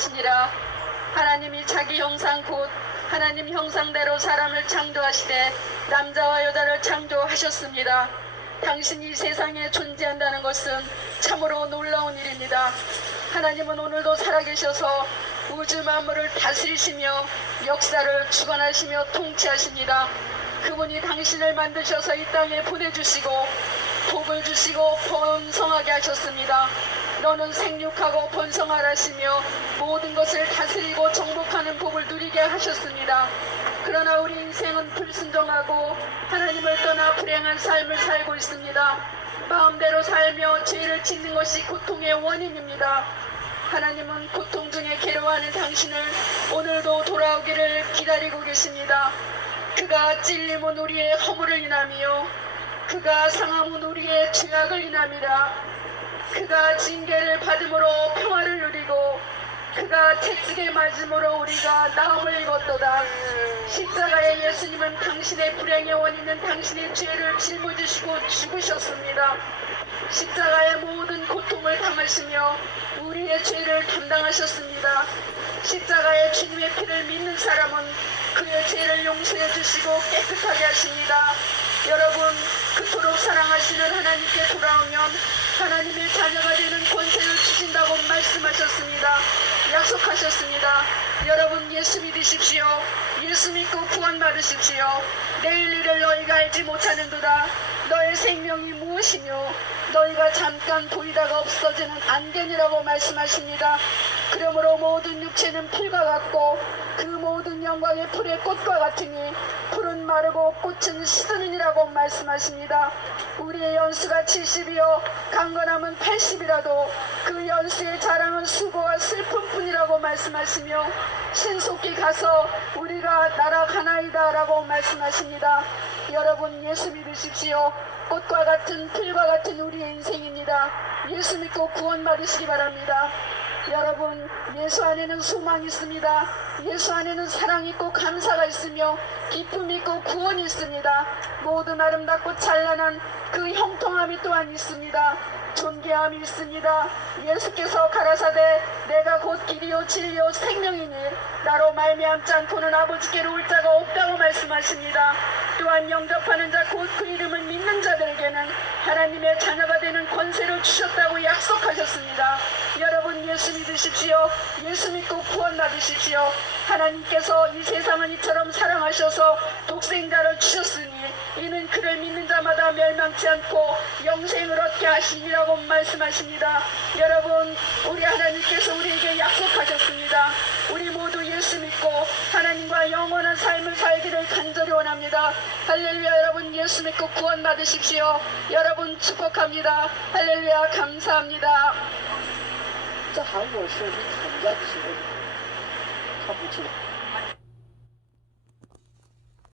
말씀하시니라 하나님이 자기 형상 곧 하나님 형상대로 사람을 창조하시되 남자와 여자를 창조하셨습니다. 당신이 세상에 존재한다는 것은 참으로 놀라운 일입니다. 하나님은 오늘도 살아계셔서 우주 만물을 다스리시며 역사를 주관하시며 통치하십니다. 그분이 당신을 만드셔서 이 땅에 보내주시고 복을 주시고 번성하게 하셨습니다. 너는 생육하고 번성하라시며 모든 것을 다스리고 정복하는 복을 누리게 하셨습니다. 그러나 우리 인생은 불순종하고 하나님을 떠나 불행한 삶을 살고 있습니다. 마음대로 살며 죄를 짓는 것이 고통의 원인입니다. 하나님은 고통 중에 괴로워하는 당신을 오늘도 돌아오기를 기다리고 계십니다. 그가 찔림은 우리의 허물을 인하며 그가 상함은 우리의 죄악을 인함이라 그가 징계를 받음으로 평화를 누리고 그가 채찍에 맞음으로 우리가 나음을 입었도다. 십자가의 예수님은 당신의 불행의 원인은 당신의 죄를 짊어지시고 죽으셨습니다. 십자가의 모든 고통을 당하시며 우리의 죄를 담당하셨습니다. 십자가의 주님의 피를 믿는 사람은 그의 죄를 용서해 주시고 깨끗하게 하십니다. 여러분 그토록 사랑하시는 하나님께 돌아오면 약속하셨습니다. 여러분 예수 믿으십시오. 예수 믿고 구원 받으십시오. 내일 일을 너희가 알지 못하는도다. 너의 생명이 무엇이며 너희가 잠깐 보이다가 없어지는 안견이라고 말씀하십니다. 그러므로 모든 육체는 풀과 같고 그 모든 영광의 풀의 꽃과 같으니 풀은 마르고 꽃은 시드는이라고 말씀하십니다. 우리의 연수가 70이요 강건함은 80이라도 그 연수의 자랑은 수고와 슬픔뿐이라고 말씀하시며 신속히 가서 우리가 날아가나이다 라고 말씀하십니다. 여러분 예수 믿으십시오. 꽃과 같은 풀과 같은 우리의 인생입니다. 예수 믿고 구원 받으시기 바랍니다. 여러분 예수 안에는 소망이 있습니다. 예수 안에는 사랑이 있고 감사가 있으며 기쁨이 있고 구원이 있습니다. 모든 아름답고 찬란한 그 형통함이 또한 있습니다. 존귀함이 있습니다. 예수께서 가라사대 내가 곧 길이요 진리요 생명이니 나로 말미암지 않고는 아버지께로 올 자가 없다고 말씀하십니다. 또한 영접하는 자 곧 그 이름을 믿는 자들에게는 하나님의 자녀가 되는 권세를 주셨다고 약속하셨습니다. 예수 믿으십시오. 예수 믿고 구원 받으십시오. 하나님께서 이 세상을 이처럼 사랑하셔서 독생자를 주셨으니 이는 그를 믿는 자마다 멸망치 않고 영생을 얻게 하시니라고 말씀하십니다. 여러분 우리 하나님께서 우리에게 약속하셨습니다. 우리 모두 예수 믿고 하나님과 영원한 삶을 살기를 간절히 원합니다. 할렐루야 여러분 예수 믿고 구원 받으십시오. 여러분 축복합니다. 할렐루야 감사합니다. 在韩国是，你砍价的时候是看不到。